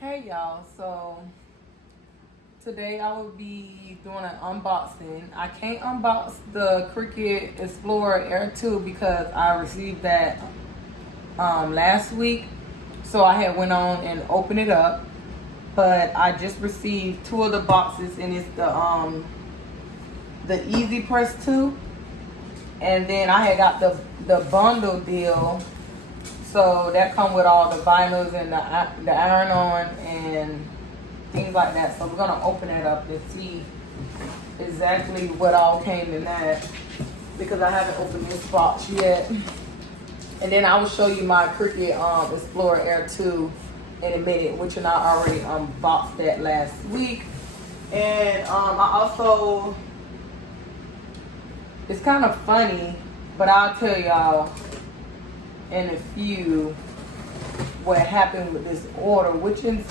Hey y'all, so today I will be doing an unboxing. I can't unbox the Cricut Explorer Air 2 because I received that last week. So I had went on and opened it up. But I just received two of the boxes, and it's the Easy Press 2. And then I had got the bundle deal. So that come with all the vinyls and the iron-on and things like that. So we're gonna open it up and see exactly what all came in that, because I haven't opened this box yet. And then I will show you my Cricut Explorer Air 2 in a minute, which I already unboxed that last week. And I also, it's kind of funny, but I'll tell y'all in a few what happened with this order, which is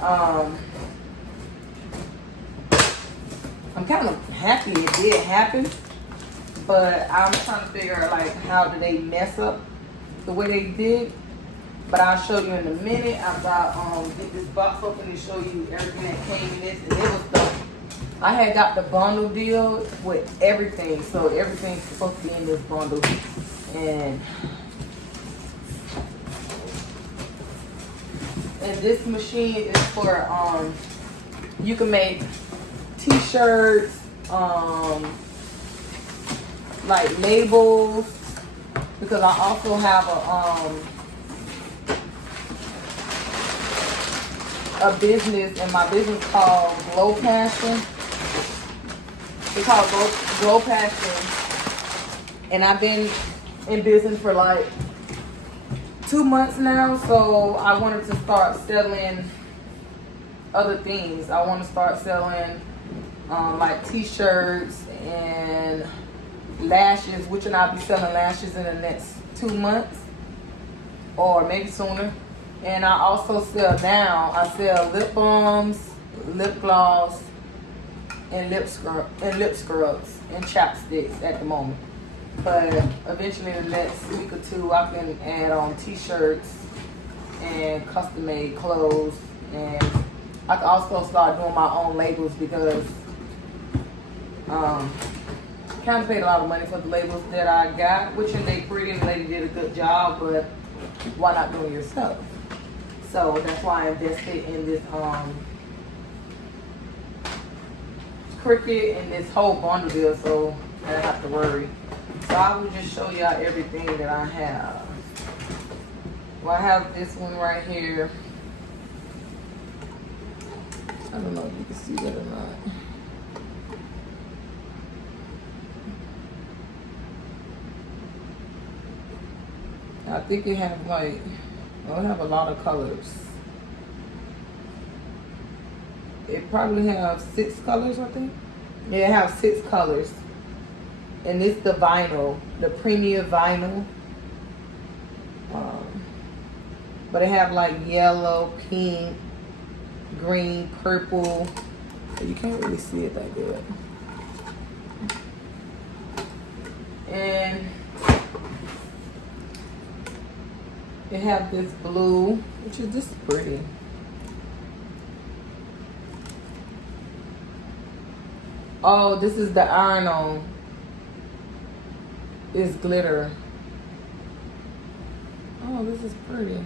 I'm kind of happy it did happen, but I'm trying to figure out like how did they mess up the way they did. But I'll show you in a minute after I get this box open and show you everything that came in this. And it was I had got the bundle deal with everything, so everything's supposed to be in this bundle. And this machine is for you can make t-shirts, like labels, because I also have a business, and my business called Glow Passion. It's called Glow Passion, and I've been in business for like 2 months now. So I wanted to start selling other things. I want to start selling like t-shirts and lashes, which I'll be selling lashes in the next 2 months or maybe sooner. And I also sell now. I sell lip balms, lip gloss, and lip scrubs and chapsticks at the moment. But eventually, in the next week or two, I can add on t-shirts and custom-made clothes, and I can also start doing my own labels, because kind of paid a lot of money for the labels that I got, which they pretty, and the lady did a good job. But why not do it yourself? So that's why I invested in this Cricut and this whole bundle deal, so I don't have to worry. So I will just show y'all everything that I have. Well, I have this one right here. I don't know if you can see that or not. I think it have like, well, it have a lot of colors. It probably have 6 colors, I think. Yeah, it have 6 colors. And it's the vinyl, the premium vinyl. But it have like yellow, pink, green, purple. You can't really see it that good. And it have this blue, which is just pretty. Oh, this is the iron-on. It's glitter. Oh, this is pretty.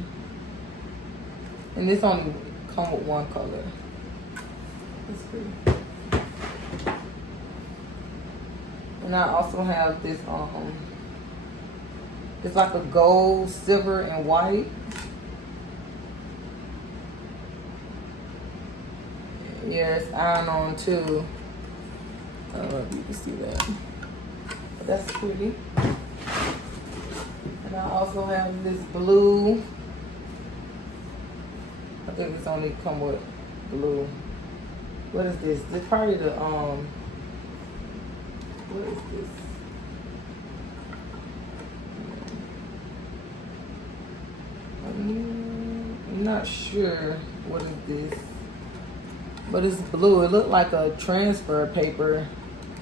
And this only come with one color. It's pretty. And I also have this it's like a gold, silver, and white. Yeah, it's iron-on too. I don't know if you can see that. But that's pretty. And I also have this blue. I think it's only come with blue. What is this? This is probably the what is this? I'm not sure what is this, but it's blue. It looked like a transfer paper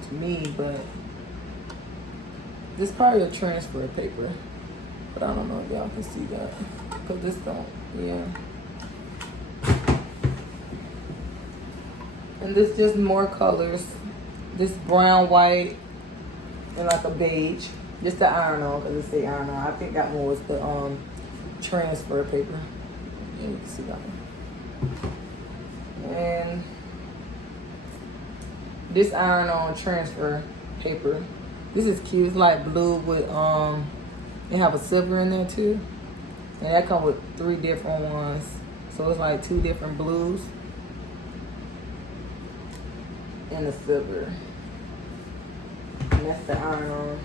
to me, but this is probably a transfer paper. But I don't know if y'all can see that. because this don't, yeah. And this just more colors. This brown, white, and like a beige. Just the iron on, because it say iron on. I think that one was the transfer paper. Yeah, you can see that one. And this iron on transfer paper. This is cute. It's like blue with they have a silver in there too. And that comes with 3 different ones. So it's like 2 different blues and a silver. And that's the iron on.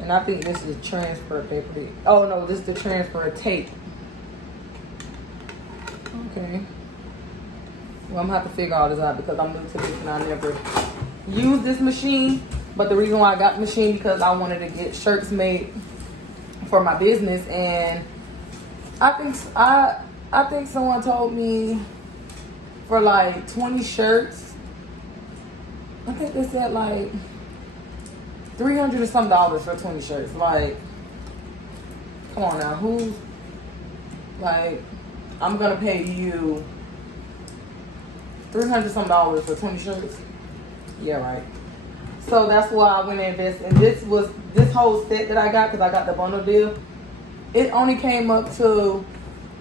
And I think this is transfer paper. Oh no, this is the transfer tape. Okay. Well, I'm gonna have to figure all this out because I'm new to this and I never used this machine. But the reason why I got the machine because I wanted to get shirts made for my business, and I think someone told me for like 20 shirts. I think they said like $300 or some dollars for 20 shirts. Like, come on now, who's like, I'm gonna pay you $300 some dollars for 20 shirts? Yeah, right. So that's why I went and invested. And this whole set that I got, because I got the bundle deal, it only came up to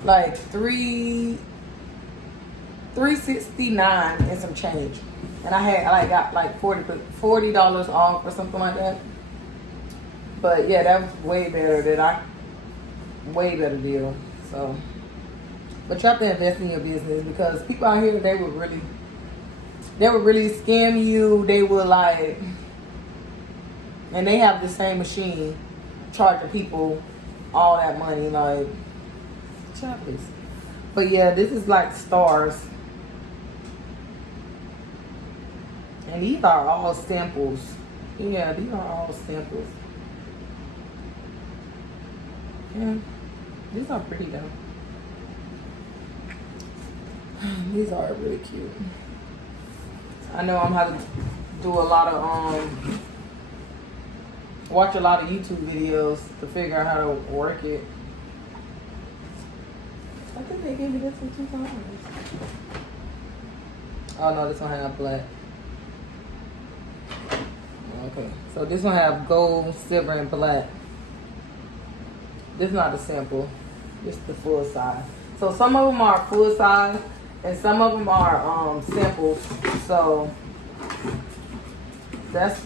like $369 and some change. And I got like $40 off or something like that. But yeah, that was way better way better deal. So, but you have to invest in your business because people out here, they would really scam you. They would like, and they have the same machine charging people all that money. Like, shut up, please. But yeah, this is like stars. And these are all samples. Yeah, these are all samples. Yeah, these are pretty though. These are really cute. I know I'm having to do a lot of watch a lot of YouTube videos to figure out how to work it. I think they gave me this for $2. Oh no, this one have black. Okay, so this one have gold, silver, and black. This is not the sample. This is the full size. So some of them are full size, and some of them are samples. So that's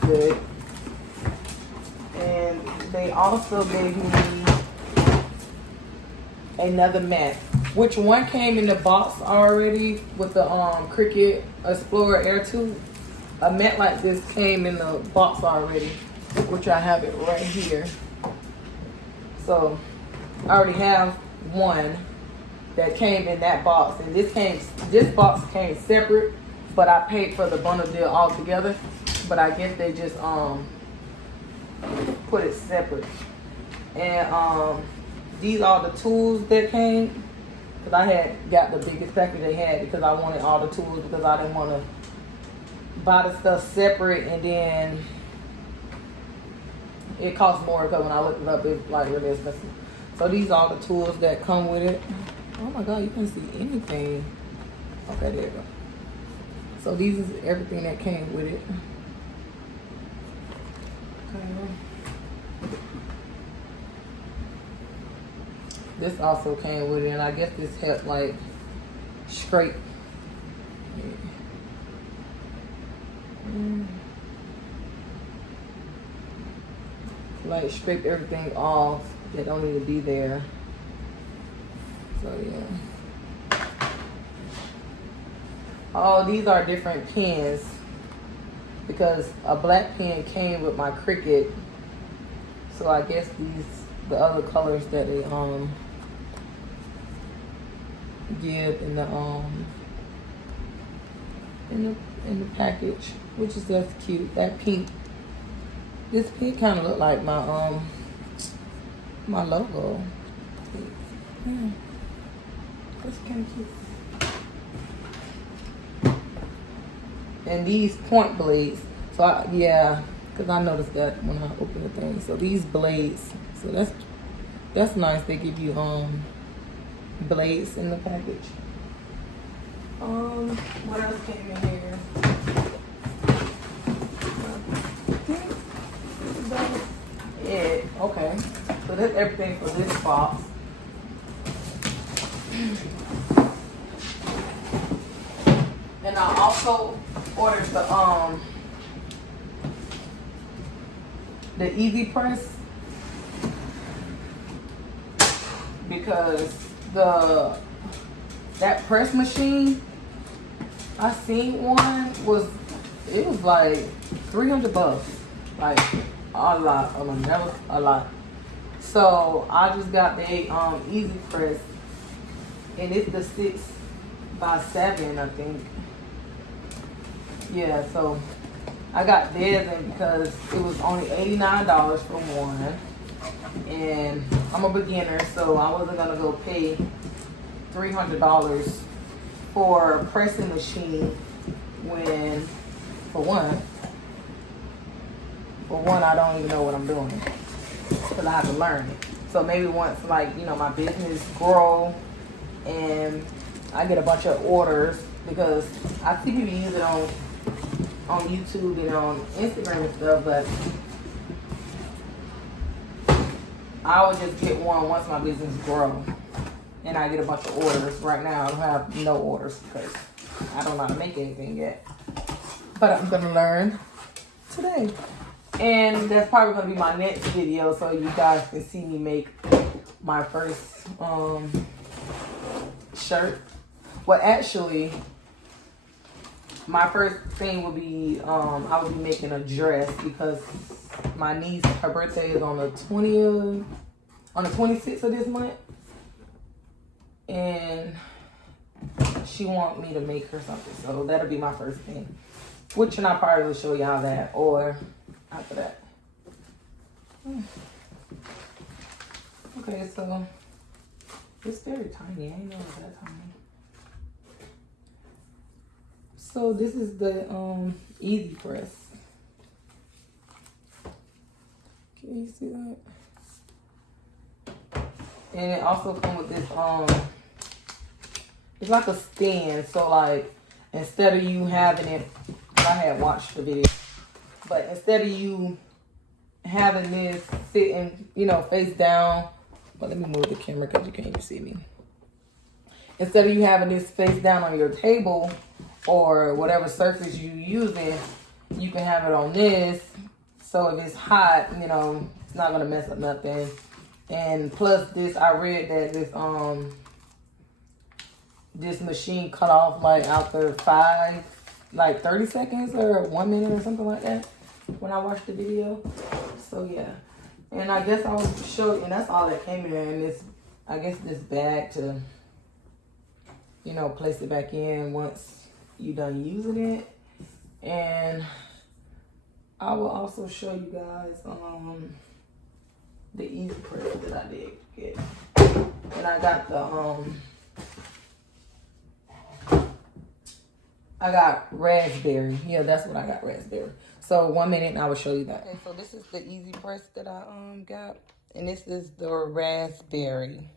good. And they also gave me another mat, which one came in the box already with the Cricut Explorer Air 2. A mat like this came in the box already, which I have it right here. So I already have one that came in that box, and this box came separate, but I paid for the bundle deal altogether. But I guess they just put it separate. And these are the tools that came, because I had got the biggest package they had because I wanted all the tools, because I didn't want to buy the stuff separate and then it costs more, because when I looked it up, it's like really expensive. So these are the tools that come with it. Oh my god, you can see anything. Okay, there you go. So these is everything that came with it. Okay. This also came with it, and I guess this helped like scrape. Like scrape everything off that don't need to be there. So yeah. Oh, these are different pens because a black pen came with my Cricut. So I guess the other colors that they give in the package, which is that's cute. That pink. This pink kind of look like my my logo. Yeah, that's kind of cute. And these point blades. So yeah, because I noticed that when I opened the thing. So these blades. So That's nice. They give you blades in the package. What else came in here? Yeah, okay. So that's everything for this box. And I also ordered the Easy Press because that press machine I seen one was like $300, like a lot. That was a lot. So I just got the Easy Press, and it's the 6x7, I think. Yeah, so I got theirs in because it was only $89 for one, and I'm a beginner, so I wasn't gonna go pay $300 for a pressing machine when, for one, I don't even know what I'm doing because I have to learn it. So maybe once, like, you know, my business grow and I get a bunch of orders, because I see people use it on YouTube and on Instagram and stuff, but I would just get one once my business grow and I get a bunch of orders. Right now I don't have no orders because I don't know how to make anything yet, but I'm gonna learn today, and that's probably gonna be my next video, so you guys can see me make my first shirt. Well, actually, my first thing would be I would be making a dress, because my niece, her birthday is on the 26th of this month, and she want me to make her something, so that'll be my first thing, which I probably will show y'all that, or after that. Okay, so it's very tiny. I didn't know it was that tiny. So this is the Easy Press. Can you see that? And it also comes with this it's like a stand. So like, instead of you having it, I had watched the video, but instead of you having this sitting, you know, face down, but let me move the camera because you can't even see me. Instead of you having this face down on your table or whatever surface you using, you can have it on this. So if it's hot, you know, it's not gonna mess up nothing. And plus this, I read that this machine cut off like after 30 seconds or 1 minute or something like that when I watched the video. So yeah, and I guess I'll show you, and that's all that came in there. And this, I guess, this bag to, you know, place it back in once you done using it. And I will also show you guys the Easy Press that I did get. And I got the I got raspberry. Yeah, that's what I got, raspberry. So 1 minute and I will show you that. Okay, so this is the Easy Press that I got, and this is the raspberry.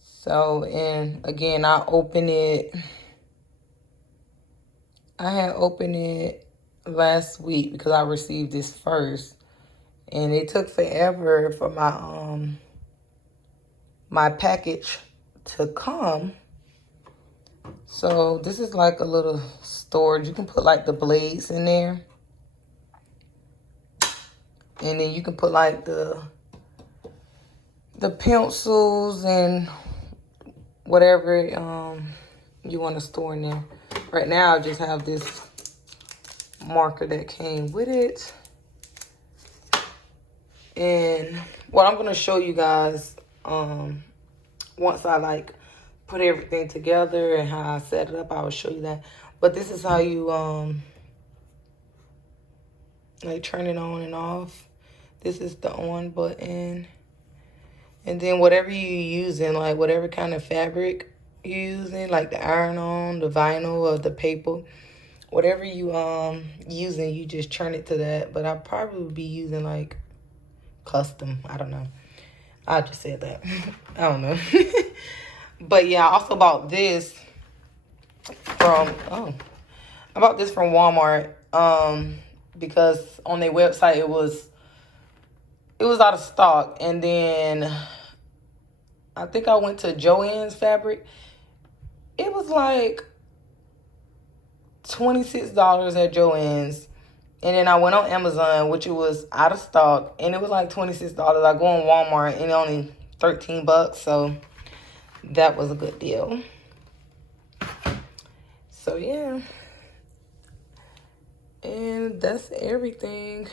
So, and again, I had opened it last week because I received this first, and it took forever for my package to come. So this is like a little storage. You can put like the blades in there, and then you can put like the pencils and whatever you want to store in there. Right now I just have this marker that came with it, and what I'm going to show you guys once I like put everything together and how I set it up, I will show you that. But this is how you like turn it on and off. This is the on button, and then whatever you're using, like whatever kind of fabric you're using, like the iron-on, the vinyl, or the paper, whatever you using, you just turn it to that. But I probably would be using like custom, I don't know. I just said that. I don't know. But yeah, I also bought this from Walmart. Because on their website it was out of stock, and then I think I went to Joann's Fabric. It was like $26 at Joann's. And then I went on Amazon, which it was out of stock, and it was like $26. I go on Walmart and it only $13, so that was a good deal. So yeah. And that's everything.